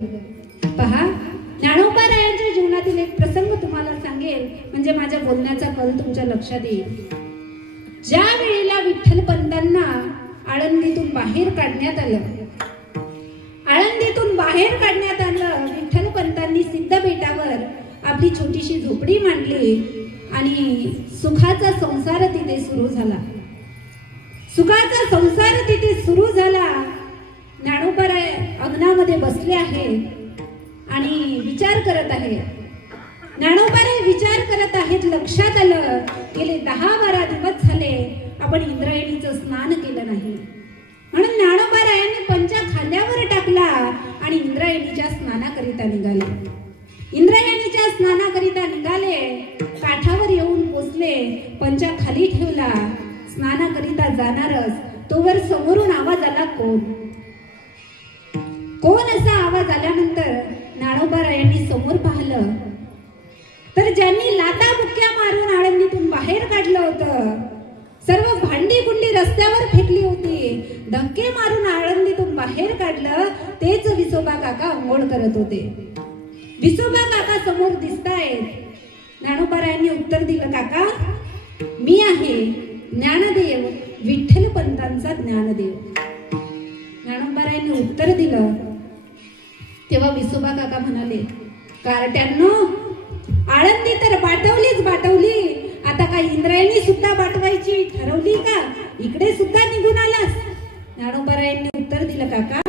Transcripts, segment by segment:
पहा, ज्ञानोबारायांच्या जीवनातील एक प्रसंग तुम्हाला सांगेल, म्हणजे माझ्या बोलण्याचा कल तुमच्या लक्षात येईल. ज्या वेळेला विठ्ठलपंतांना आळंदीतून बाहेर काढण्यात आलं, विठ्ठलपंतांनी सिद्धबेटावर आपली छोटीशी झोपडी मांडली आणि सुखाचा संसार तिथे सुरू झाला. ज्ञानोबाराय अंगणामध्ये बसले आहे आणि विचार करत आहेत. लक्षात आलं, गेले 10-12 दिवस झाले आपण इंद्रायणीचं स्नान केलं नाही. म्हणून ज्ञानोबारायांनी पंचा खांद्यावर टाकला आणि इंद्रायणीच्या स्नानाकरिता निघाले. काठावर येऊन पोचले, पंचा खाली ठेवला, स्नानाकरिता जाणारच तोवर समोरून आवाज आला. कोण असा आवाज आल्यानंतर ज्ञानोबारायांनी समोर पाहिलं तर ज्यांनी लाता बुक्क्या मारून आळंदीतून बाहेर काढलं होतं, सर्व भांडी कुंडी रस्त्यावर फेकली होती, धक्के मारून आळंदीतून बाहेर काढलं, तेच विसोबा काका अंघोळ करत होते. विसोबा काका समोर दिसतायत. ज्ञानोबारायांनी उत्तर दिलं, काका मी आहे ज्ञानदेव, विठ्ठलपंतांचा ज्ञानदेव. ज्ञानोबारायांनी उत्तर दिलं तेव्हा विसोबा काका म्हणाले, कार्ट्यांनो, आळंदी तर बाटवली, आता काय इंद्रायणी सुद्धा बाटवायची ठरवली का? इकडे सुद्धा निघून आलास? ज्ञानोबारायांनी उत्तर दिलं, काका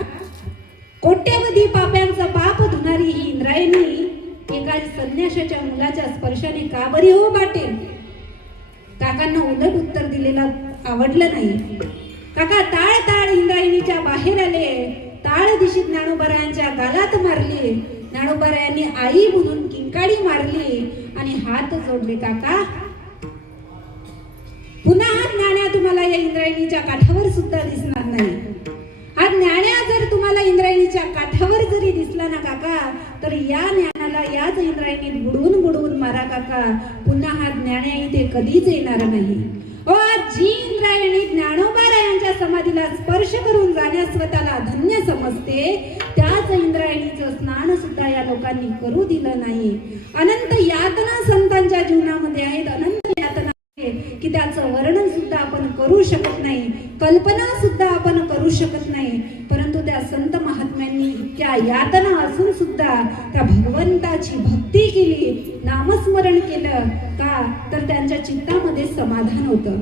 कोट्यवधी पाप्यांचा पाप धुणारी ही इंद्रायणी एका संन्याशाच्या मुलाच्या स्पर्शाने का बरी हो बाटेल? काकांना उलट उत्तर दिलेलं आवडलं नाही. काका ताळ इंद्रायणीच्या बाहेर आले, ताळ दिशीत ज्ञानोबारायांच्या गालात मारली. ज्ञानोबारायांनी आई म्हणून किंकाळी मारली आणि हात जोडले. काका पुन्हा हा ज्ञान्या तुम्हाला या इंद्रायणीच्या काठावर सुद्धा दिसणार नाही. हा ज्ञान्या जर तुम्हाला इंद्रायणीच्या काठावर जरी दिसला ना काका, तर या ज्ञानाला याच इंद्रायणीत बुडवून मारा काका. पुन्हा हा ज्ञान्या इथे कधीच येणार नाही. जी इंद्रायणी ज्ञानोबारायांच्या समाधीला स्पर्श करून जाण्यास स्वतःला धन्य समजते, त्याच इंद्रायणीचं स्नान सुद्धा या लोकांनी करू दिलं नाही. अनंत यातना संतांच्या जीवनामध्ये आहेत, अनंत यातना की त्याचं वर्णन सुद्धा आपण करू शकत नाही, कल्पना सुद्धा आपण करू शकत नाही. परंतु त्या संत महात्म्यांनी इतक्या यातना असून सुद्धा त्या भगवंताची भक्ती केली, नामस्मरण केलं का? तर त्यांच्या चित्तामध्ये समाधान होतं.